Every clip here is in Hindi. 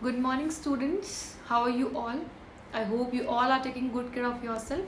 Good morning, students. How are you all? I hope you all are taking good care of yourself.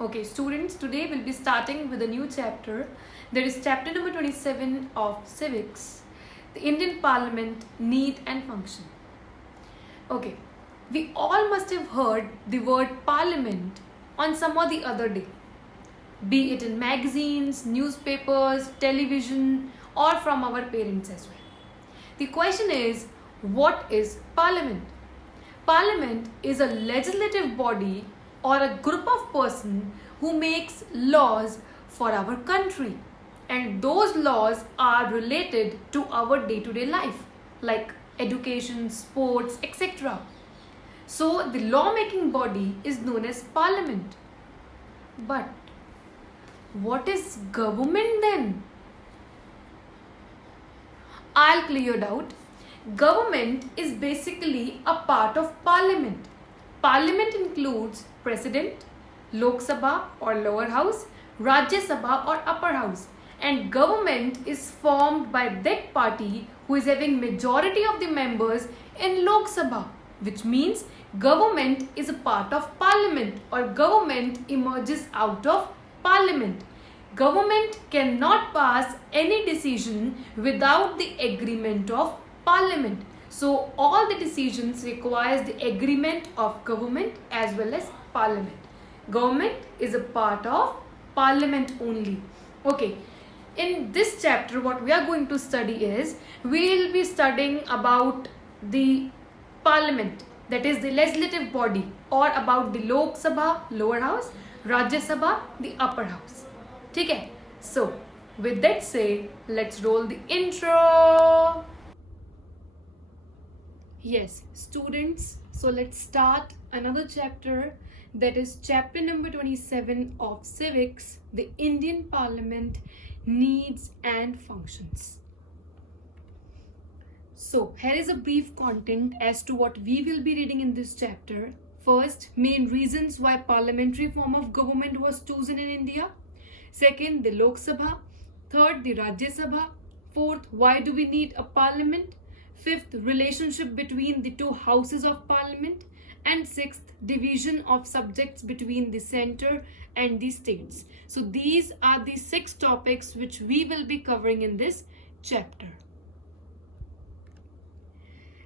Okay, students, today we'll be starting with a new chapter. That is chapter number 27 of Civics, the Indian Parliament Need and Function. Okay, we all must have heard the word parliament on some or the other day, be it in magazines, newspapers, television, or from our parents as well. The question is, what is parliament? Parliament is a legislative body or a group of persons who makes laws for our country, and those laws are related to our day-to-day life like education, sports, etc. So the lawmaking body is known as parliament. But what is government then? I'll clear it out. Government is basically a part of parliament. Parliament includes president, Lok Sabha or lower house, Rajya Sabha or upper house, and government is formed by that party who is having majority of the members in Lok Sabha, which means government is a part of parliament or government emerges out of parliament. Government cannot pass any decision without the agreement of parliament. So all the decisions requires the agreement of government as well as parliament. Government is a part of parliament only. Okay. In this chapter what we are going to study is we will be studying about the parliament, that is the legislative body, or about the Lok Sabha lower house, Rajya Sabha the upper house. ठीक है? So with that say, let's roll the intro. Yes, students, so let's start another chapter, that is chapter number 27 of Civics, the Indian Parliament Needs and Functions. So here is a brief content as to what we will be reading in this chapter. First, main reasons why parliamentary form of government was chosen in India. Second, the Lok Sabha. Third, the Rajya Sabha. Fourth, why do we need a parliament? Fifth, relationship between the two houses of parliament. And sixth, division of subjects between the center and the states. So these are the 6 topics which we will be covering in this chapter.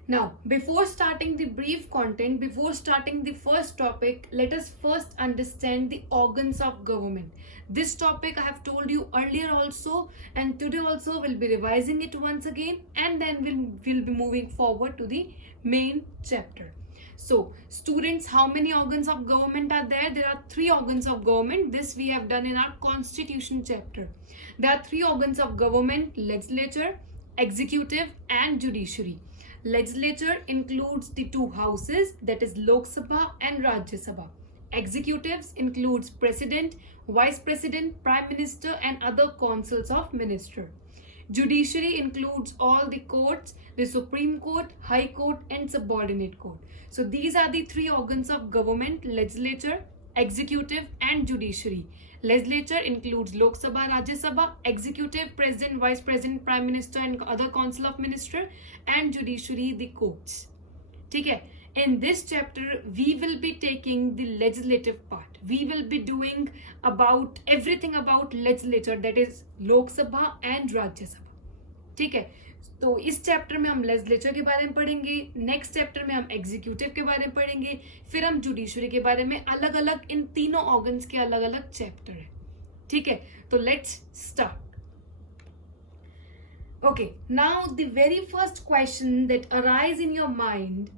Now, before starting the brief content, before starting the first topic, let us first understand the organs of government. This topic I have told you earlier also, and today also we'll be revising it once again, and then we'll be moving forward to the main chapter. So, students, how many organs of government are there? There are 3 organs of government. This we have done in our constitution chapter. There are 3 organs of government: legislature, executive, and judiciary. Legislature includes the 2 houses, that is Lok Sabha and Rajya Sabha. Executives includes president, vice president, prime minister, and other councils of minister. Judiciary includes all the courts, the Supreme Court, High Court, and subordinate court. So these are the 3 organs of government: legislature, executive, and judiciary. Legislature includes Lok Sabha, Rajya Sabha, executive, president, vice president, prime minister, and other council of minister, and judiciary, the courts. ठीक है? In this chapter, we will be taking the legislative part. We will be doing about everything about legislature, that is Lok Sabha and Rajya Sabha. ठीक है? तो इस चैप्टर में हम लेजिस्लेचर के बारे में पढ़ेंगे, नेक्स्ट चैप्टर में हम एग्जीक्यूटिव के बारे में पढ़ेंगे, फिर हम जुडिशरी के बारे में, अलग अलग इन तीनों ऑर्गन्स के अलग अलग चैप्टर है. ठीक है? तो let's start. Okay, now the very first question that arises in your mind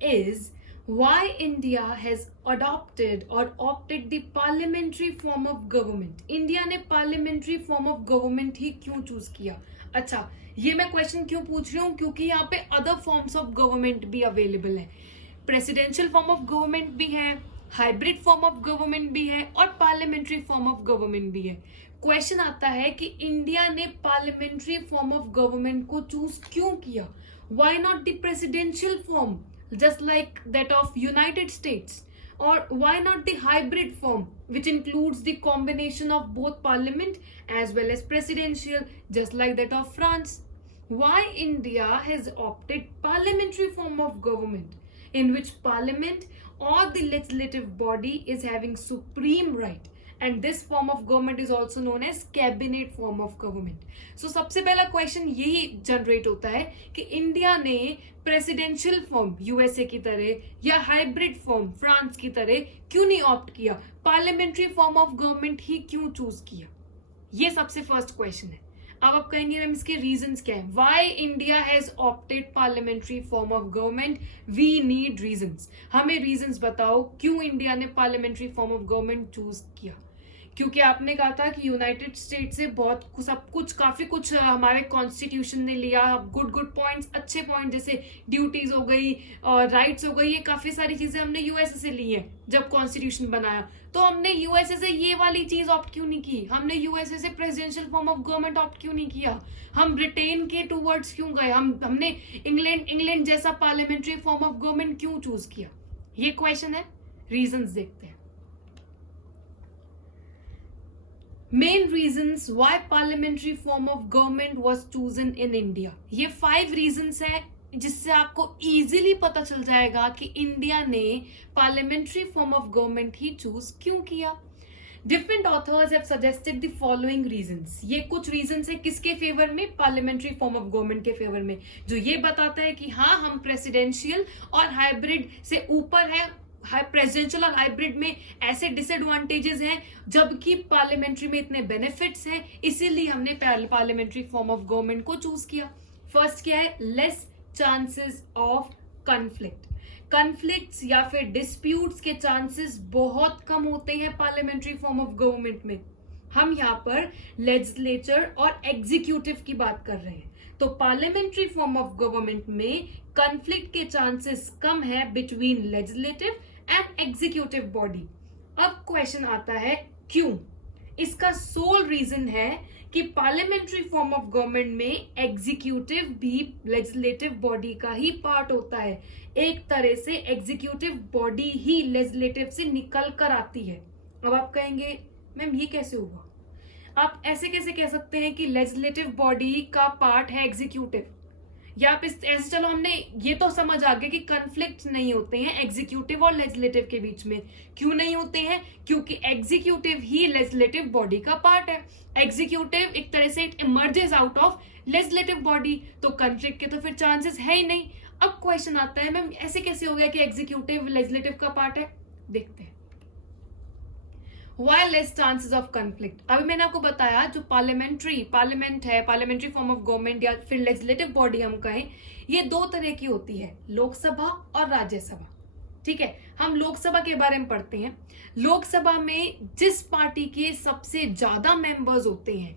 is why India has adopted or opted the parliamentary form of government. India ने parliamentary form of government ही क्यों चूज किया? अच्छा, ये मैं क्वेश्चन क्यों पूछ रही हूँ? क्योंकि यहाँ पे अदर फॉर्म्स ऑफ गवर्नमेंट भी अवेलेबल है. प्रेसिडेंशियल फॉर्म ऑफ गवर्नमेंट भी है, हाइब्रिड फॉर्म ऑफ गवर्नमेंट भी है, और पार्लियामेंट्री फॉर्म ऑफ गवर्नमेंट भी है. क्वेश्चन आता है कि इंडिया ने पार्लियामेंट्री फॉर्म ऑफ गवर्नमेंट को चूज क्यों किया? Why not the presidential form just like that of United States? Or why not the hybrid form, which includes the combination of both parliament as well as presidential, just like that of France? why India has opted parliamentary form of government in which parliament or the legislative body is having supreme right, and this form of government is also known as cabinet form of government. So सबसे पहला क्वेश्चन यही जनरेट होता है कि इंडिया ने प्रेसिडेंशियल फॉर्म यूएसए की तरह या हाइब्रिड फॉर्म फ्रांस की तरह क्यों नहीं ऑप्ट किया, पार्लियामेंट्री फॉर्म ऑफ गवर्नमेंट ही क्यों चूज किया? ये सबसे फर्स्ट क्वेश्चन है. अब आप कहेंगे मैम इसके रीजंस क्या है? Why India has opted parliamentary form of government? We need reasons. हमें रीजंस बताओ क्यों इंडिया ने parliamentary form of government choose किया. क्योंकि आपने कहा था कि यूनाइटेड स्टेट से बहुत सब कुछ काफी कुछ हमारे कॉन्स्टिट्यूशन ने लिया, गुड पॉइंट्स, अच्छे पॉइंट जैसे ड्यूटीज हो गई और राइट्स हो गई, ये काफी सारी चीजें हमने यूएसए से ली हैं जब कॉन्स्टिट्यूशन बनाया. तो हमने यूएसए से ये वाली चीज ऑप्ट क्यों नहीं की? हमने यूएसए से presidential form of government opt क्यों नहीं किया? हम ब्रिटेन के टूवर्ड्स क्यों गए? हमने इंग्लैंड जैसा पार्लियामेंट्री फॉर्म ऑफ गवर्नमेंट क्यों चूज किया? ये क्वेश्चन है. रीजंस देखते हैं. Main reasons why parliamentary form of government was chosen in India. ये 5 reasons है जिससे आपको easily पता चल जाएगा कि इंडिया ने parliamentary form of government he choose क्यों किया. Different authors have suggested the following reasons. ये कुछ reasons है किसके फेवर में? parliamentary form of government के फेवर में, जो ये बताता है कि हाँ हम presidential और hybrid से ऊपर है. प्रेसिडेंशियल और हाइब्रिड में ऐसे डिसएडवांटेजेस हैं जबकि पार्लियामेंट्री में इतने बेनिफिट्स हैं, इसीलिए हमने पार्लियामेंट्री फॉर्म ऑफ गवर्नमेंट को चूज किया. फर्स्ट क्या है? Less chances of conflict. Conflicts या फिर डिस्प्यूट्स के चांसेस बहुत कम होते हैं पार्लियामेंट्री फॉर्म ऑफ गवर्नमेंट में. हम यहाँ पर लेजिस्लेचर और एग्जीक्यूटिव की बात कर रहे हैं, तो पार्लियामेंट्री फॉर्म ऑफ गवर्नमेंट में कॉन्फ्लिक्ट के चांसेस कम है between legislative and executive body. अब क्वेश्चन आता है क्यों? इसका सोल रीजन है कि पार्लियामेंट्री फॉर्म ऑफ गवर्नमेंट में एग्जीक्यूटिव भी लेजिस्लेटिव बॉडी का ही पार्ट होता है. एक तरह से एग्जीक्यूटिव बॉडी ही लेजिस्लेटिव से निकल कर आती है. अब आप कहेंगे मैम ये कैसे होगा? आप ऐसे कैसे कह सकते हैं कि लेजिस्लेटिव बॉडी का पार्ट है एग्जीक्यूटिव? या आप ऐसे चलो हमने ये तो समझ आ गया कि कॉन्फ्लिक्ट नहीं होते हैं एग्जीक्यूटिव और लेजिस्लेटिव के बीच में. क्यों नहीं होते हैं? क्योंकि एग्जीक्यूटिव ही लेजिस्लेटिव बॉडी का पार्ट है. एग्जीक्यूटिव एक तरह से it emerges out of legislative body, तो कॉन्फ्लिक्ट के तो फिर चांसेस है ही नहीं. अब क्वेश्चन आता है मैम ऐसे कैसे हो गया कि एग्जीक्यूटिव लेजिस्लेटिव का पार्ट है? देखते हैं. Why less chances of conflict? अभी मैंने आपको बताया जो पार्लियामेंट है, पार्लियामेंट्री फॉर्म ऑफ गवर्नमेंट या फिर लेजिस्लेटिव बॉडी हम कहें, ये 2 तरह की होती है, लोकसभा और राज्यसभा. ठीक है, हम लोकसभा के बारे में पढ़ते हैं. लोकसभा में जिस पार्टी के सबसे ज्यादा मेंबर्स होते हैं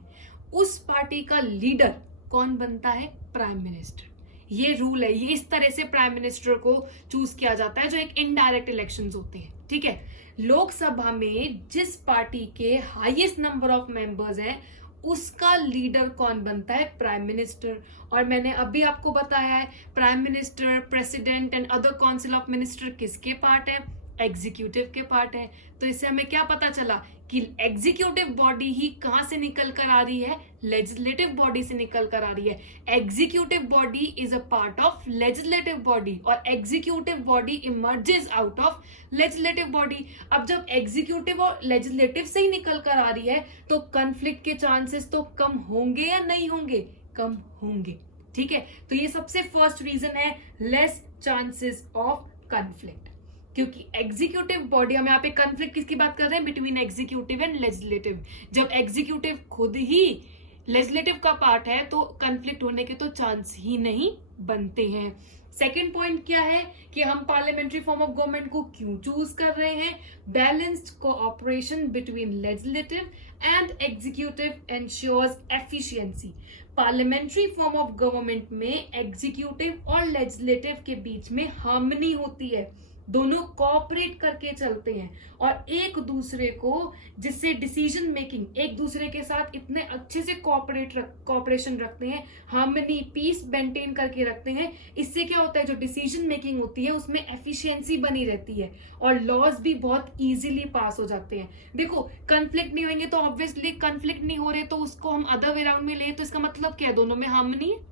उस पार्टी का लीडर कौन बनता है? Prime minister. ये रूल है, ये इस तरह से प्राइम मिनिस्टर को चूज किया जाता है जो एक इनडायरेक्ट इलेक्शंस होते हैं. ठीक है, लोकसभा में जिस पार्टी के हाईएस्ट नंबर ऑफ मेंबर्स हैं उसका लीडर कौन बनता है? Prime minister. और मैंने अभी आपको बताया है prime minister, president and other council of minister किसके पार्ट है? एग्जीक्यूटिव के पार्ट है. तो इससे हमें क्या पता चला कि एग्जीक्यूटिव बॉडी ही कहां से निकल कर आ रही है? लेजिस्लेटिव बॉडी से निकल कर आ रही है. Executive body is a part of legislative body और executive body emerges out of legislative body. अब जब एग्जीक्यूटिव और लेजिस्लेटिव से ही निकल कर आ रही है तो कॉन्फ्लिक्ट के चांसेस तो कम होंगे या नहीं होंगे? कम होंगे. ठीक है, तो ये सबसे फर्स्ट रीजन है लेस चांसेस ऑफ कॉन्फ्लिक्ट. क्योंकि एग्जीक्यूटिव बॉडी, हम यहाँ पे कॉन्फ्लिक्ट किसकी बात कर रहे हैं? Between executive and legislative. जब एग्जीक्यूटिव खुद ही लेजिस्लेटिव का पार्ट है तो कॉन्फ्लिक्ट होने के तो चांस ही नहीं बनते हैं. सेकेंड पॉइंट क्या है कि हम पार्लियामेंट्री फॉर्म ऑफ गवर्नमेंट को क्यों चूज कर रहे हैं? Balanced cooperation between legislative and executive ensures efficiency. Parliamentary form of government में एग्जीक्यूटिव और लेजिस्लेटिव के बीच में हार्मनी होती है, दोनों कोऑपरेट करके चलते हैं और एक दूसरे को, जिससे डिसीजन मेकिंग एक दूसरे के साथ इतने अच्छे से कोऑपरेशन रखते हैं, हार्मनी, पीस मेंटेन करके रखते हैं. इससे क्या होता है? जो डिसीजन मेकिंग होती है उसमें एफिशिएंसी बनी रहती है और लॉज भी बहुत इजीली पास हो जाते हैं. देखो कॉन्फ्लिक्ट नहीं होंगे तो ऑब्वियसली कॉन्फ्लिक्ट नहीं हो रहे तो उसको हम अदर वे राउंड में ले तो इसका मतलब क्या है? दोनों में हार्मनी है.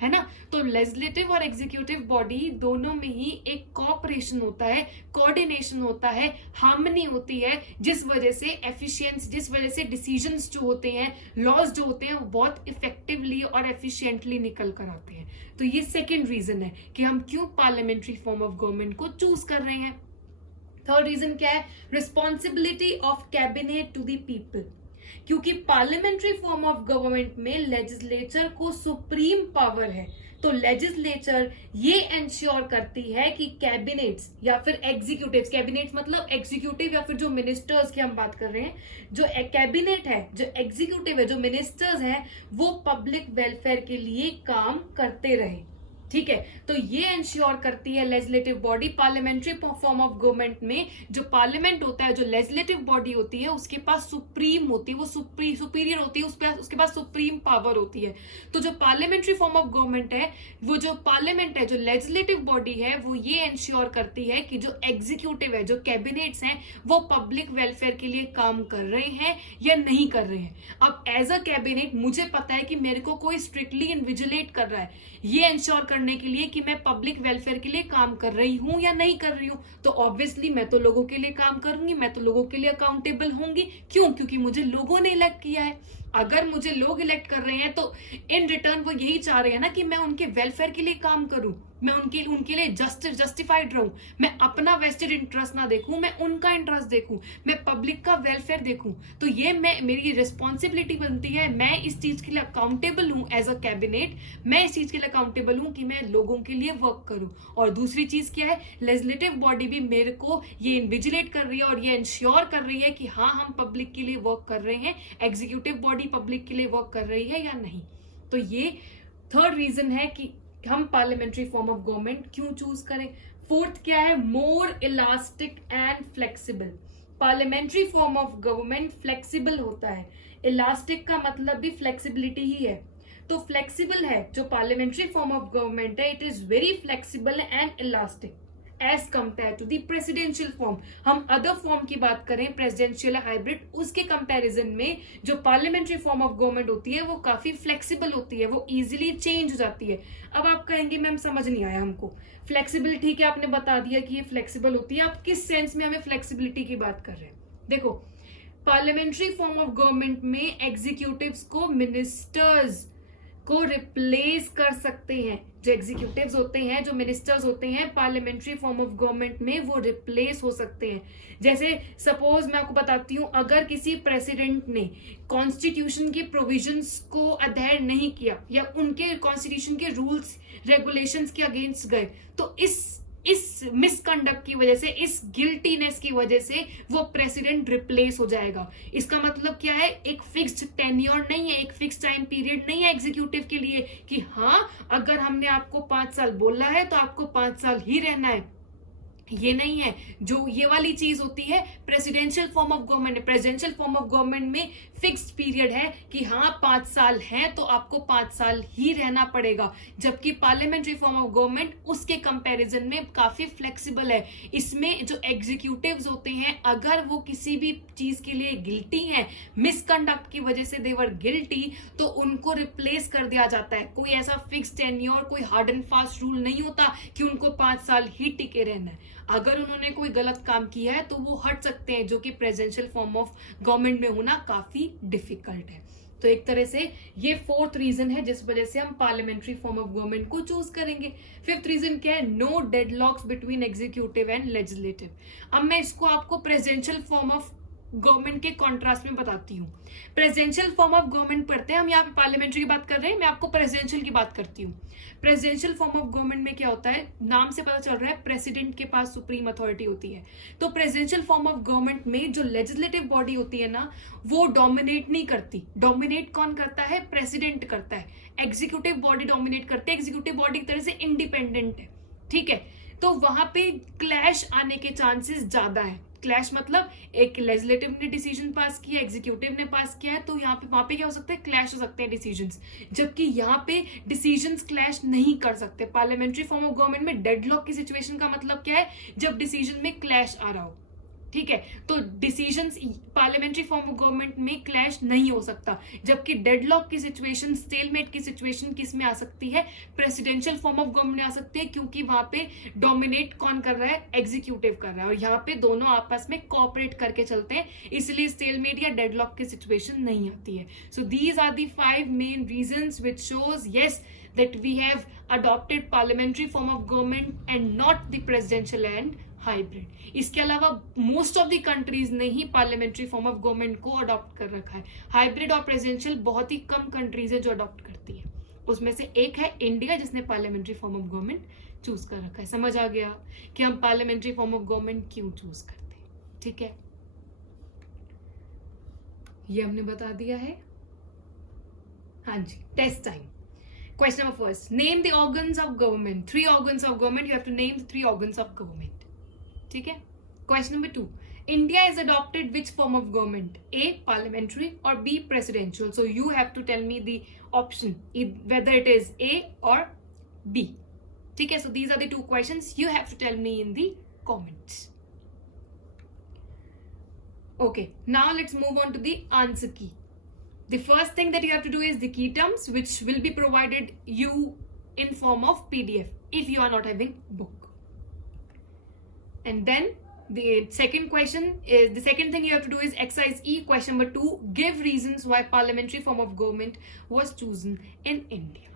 है ना। तो लेजिस्लेटिव और एग्जीक्यूटिव बॉडी दोनों में ही एक कोऑपरेशन होता है, कोऑर्डिनेशन होता है, हार्मनी होती है, जिस वजह से एफिशिएंसी, जिस वजह से डिसीजंस जो होते हैं, लॉज जो होते हैं, वो बहुत इफेक्टिवली और एफिशिएंटली निकल कर आते हैं। तो ये सेकेंड रीजन है कि हम क्यों पार्लियामेंट्री फॉर्म ऑफ गवर्नमेंट को चूज कर रहे हैं। थर्ड रीजन क्या है? Responsibility of cabinet to the people. क्योंकि पार्लियामेंट्री फॉर्म ऑफ गवर्नमेंट में लेजिस्लेचर को सुप्रीम पावर है, तो लेजिस्लेचर ये इंश्योर करती है कि कैबिनेट्स या फिर एग्जीक्यूटिव्स, कैबिनेट्स मतलब एग्जीक्यूटिव या फिर जो मिनिस्टर्स की हम बात कर रहे हैं, जो कैबिनेट है, जो एग्जीक्यूटिव है, जो मिनिस्टर्स हैं, वो पब्लिक वेलफेयर के लिए काम करते रहे। ठीक है, तो ये इंश्योर करती है legislative body. Parliamentary form of government में जो पार्लियामेंट होता है, जो लेजिस्लेटिव बॉडी होती है, उसके पास सुप्रीम होती है, वो सुपीरियर होती है, उसके पास सुप्रीम पावर होती है। तो जो पार्लियामेंट्री फॉर्म ऑफ गवर्नमेंट है, वो जो पार्लियामेंट है, जो लेजिस्लेटिव बॉडी है, वो ये इंश्योर करती है कि जो एग्जीक्यूटिव है, जो कैबिनेट्स हैं, वो पब्लिक वेलफेयर के लिए काम कर रहे हैं या नहीं कर रहे हैं। अब एज अ कैबिनेट मुझे पता है कि मेरे को कोई स्ट्रिक्टली इन्विजिलेट कर रहा है ये इंश्योर करने के लिए कि मैं पब्लिक वेलफेयर के लिए काम कर रही हूं या नहीं कर रही हूं। तो ऑब्वियसली मैं तो लोगों के लिए काम करूंगी, मैं तो लोगों के लिए अकाउंटेबल होंगी। क्यों? क्योंकि मुझे लोगों ने इलेक्ट किया है। अगर मुझे लोग इलेक्ट कर रहे हैं तो इन रिटर्न वो यही चाह रहे हैं ना कि मैं उनके वेलफेयर के लिए काम करूं, मैं उनके लिए जस्टिफाइड रहूं, मैं अपना वेस्टेड इंटरेस्ट ना देखूं, मैं उनका इंटरेस्ट देखूं, मैं पब्लिक का वेलफेयर देखूं। तो ये मेरी रिस्पॉन्सिबिलिटी बनती है, मैं इस चीज के लिए अकाउंटेबल हूं एज अ कैबिनेट, मैं इस चीज के लिए अकाउंटेबल हूं कि मैं लोगों के लिए वर्क करूं। और दूसरी चीज क्या है? लेजिस्लेटिव बॉडी भी मेरे को ये इन्विजिलेट कर रही है और ये इंश्योर कर रही है कि हाँ, हम पब्लिक के लिए वर्क कर रहे हैं, एग्जीक्यूटिव बॉडी पब्लिक के लिए वर्क कर रही है या नहीं। तो ये थर्ड रीजन है कि हम पार्लियामेंट्री फॉर्म ऑफ गवर्नमेंट क्यों चूज करें। फोर्थ क्या है? मोर elastic and flexible. Parliamentary form of government flexible होता है। इलास्टिक का मतलब भी फ्लेक्सिबिलिटी ही है, तो फ्लेक्सिबल है जो पार्लियामेंट्री फॉर्म ऑफ गवर्नमेंट है, it is very flexible and elastic as compare to the presidential form. हम अदर फॉर्म की बात करें, प्रेसिडेंशियल हाइब्रिड, उसके कंपैरिजन में जो पार्लियामेंट्री फॉर्म ऑफ गवर्नमेंट होती है वो काफी फ्लेक्सिबल होती है, वो इजीली चेंज हो जाती है। अब आप कहेंगे मैम समझ नहीं आया हमको, फ्लेक्सिबल ठीक है आपने बता दिया कि ये फ्लेक्सिबल होती है, आप किस सेंस में हमें फ्लेक्सिबिलिटी की बात कर रहे हैं? देखो, पार्लियामेंट्री फॉर्म ऑफ गवर्नमेंट में एग्जीक्यूटिव्स को मिनिस्टर्स को रिप्लेस कर सकते हैं। जो एग्जीक्यूटिव्स होते हैं, जो मिनिस्टर्स होते हैं, पार्लियामेंट्री फॉर्म ऑफ गवर्नमेंट में वो रिप्लेस हो सकते हैं। जैसे सपोज मैं आपको बताती हूं, अगर किसी प्रेसिडेंट ने कॉन्स्टिट्यूशन के प्रोविजंस को अध्ययन नहीं किया या उनके कॉन्स्टिट्यूशन के रूल्स रेगुलेशंस के अगेंस्ट गए, तो इस मिसकंडक्ट की वजह से, इस गिल्टीनेस की वजह से वो प्रेसिडेंट रिप्लेस हो जाएगा। इसका मतलब क्या है? एक फिक्स्ड टेन्योर नहीं है, एक फिक्स्ड टाइम पीरियड नहीं है एग्जीक्यूटिव के लिए कि हाँ, अगर हमने आपको 5 साल बोला है तो आपको 5 साल ही रहना है। ये नहीं है। जो ये वाली चीज होती है presidential form of government, presidential form of government में फिक्स्ड पीरियड है कि हाँ 5 साल है तो आपको 5 साल ही रहना पड़ेगा। जबकि पार्लियामेंट्री फॉर्म ऑफ गवर्नमेंट उसके कंपैरिजन में काफी फ्लेक्सिबल है। इसमें जो एग्जीक्यूटिव्स होते हैं, अगर वो किसी भी चीज के लिए गिल्टी हैं, मिसकंडक्ट की वजह से देवर गिल्टी, तो उनको रिप्लेस कर दिया जाता है। कोई ऐसा फिक्स टेन्योर, कोई हार्ड एंड फास्ट रूल नहीं होता कि उनको 5 साल ही टिके रहना है। अगर उन्होंने कोई गलत काम किया है तो वो हट सकते हैं, जो कि प्रेसिडेंशियल फॉर्म ऑफ गवर्नमेंट में होना काफी डिफिकल्ट है। तो एक तरह से ये फोर्थ रीजन है जिस वजह से हम पार्लियामेंट्री फॉर्म ऑफ गवर्नमेंट को चूज करेंगे। फिफ्थ रीजन क्या है? No deadlocks between executive and legislative. अब मैं इसको आपको प्रेसिडेंशियल फॉर्म ऑफ गवर्नमेंट के कॉन्ट्रास्ट में बताती हूँ। प्रेसिडेंशियल फॉर्म ऑफ गवर्नमेंट पढ़ते हैं हम, यहाँ पे पार्लियामेंट्री की बात कर रहे हैं, मैं आपको प्रेसिडेंशियल की बात करती हूँ। प्रेसिडेंशियल फॉर्म ऑफ गवर्नमेंट में क्या होता है? नाम से पता चल रहा है प्रेसिडेंट के पास सुप्रीम अथॉरिटी होती है। तो प्रेसिडेंशियल फॉर्म ऑफ गवर्नमेंट में जो लेजिस्लेटिव बॉडी होती है ना, वो डोमिनेट नहीं करती। डोमिनेट कौन करता है? प्रेसिडेंट करता है। एग्जीक्यूटिव बॉडी डोमिनेट करते हैं, एग्जीक्यूटिव बॉडी एक तरह से इंडिपेंडेंट है। ठीक है, तो वहां पे क्लैश आने के चांसेस ज्यादा है। क्लैश मतलब एक लेजिस्लेटिव ने डिसीजन पास किया, एग्जीक्यूटिव ने पास किया है, तो यहाँ पे वहां पे क्या हो सकता है? क्लैश हो सकते हैं डिसीजंस। जबकि यहाँ पे डिसीजंस क्लैश नहीं कर सकते। पार्लियामेंट्री फॉर्म ऑफ गवर्नमेंट में डेडलॉक की सिचुएशन का मतलब क्या है? जब डिसीजन में क्लैश आ रहा हो। ठीक है, तो decisions parliamentary form of government में क्लैश नहीं हो सकता, जबकि डेडलॉक की सिचुएशन, स्टेलमेट की सिचुएशन किस में आ सकती है, प्रेसिडेंशियल फॉर्म ऑफ गवर्नमेंट में आ सकती है, क्योंकि वहां पे डोमिनेट कौन कर रहा है, एग्जीक्यूटिव कर रहा है, और यहाँ पे दोनों आपस में कोऑपरेट करके चलते हैं, इसलिए स्टेलमेट या डेडलॉक की सिचुएशन नहीं आती है. So these are the 5 main reasons which shows yes that we have adopted parliamentary form of government and not the presidential and hybrid. इसके अलावा मोस्ट ऑफ द कंट्रीज ने ही पार्लियामेंट्री फॉर्म ऑफ गवर्नमेंट को अडॉप्ट कर रखा है. हाइब्रिड और प्रेसिडेंशियल बहुत ही कम कंट्रीज है जो अडॉप्ट करती है, उसमें से एक है इंडिया जिसने parliamentary form of government choose कर रखा है. समझ आ गया कि हम पार्लियामेंट्री फॉर्म ऑफ गवर्नमेंट क्यों चूज करते हैं. ठीक है, ये हमने बता दिया है. हाँ जी, test time. Question number first. Name the organs of government. 3 organs of government. You have to name the 3 organs of government. ठीक है. Question number 2. India has adopted which form of government? A. Parliamentary or B. Presidential. So you have to tell me the option whether it is A or B. ठीक है. So these are the 2 questions. You have to tell me in the comments. Okay. Now let's move on to the answer key. The first thing that you have to do is the key terms, which will be provided you in form of PDF if you are not having book. And then the second question is, the second thing you have to do is exercise E, question number 2, give reasons why parliamentary form of government was chosen in India.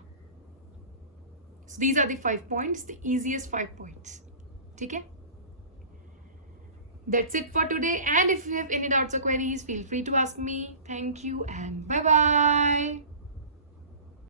So these are the 5 points, the easiest 5 points. ठीक है? That's it for today, and if you have any doubts or queries, feel free to ask me. Thank you and bye bye.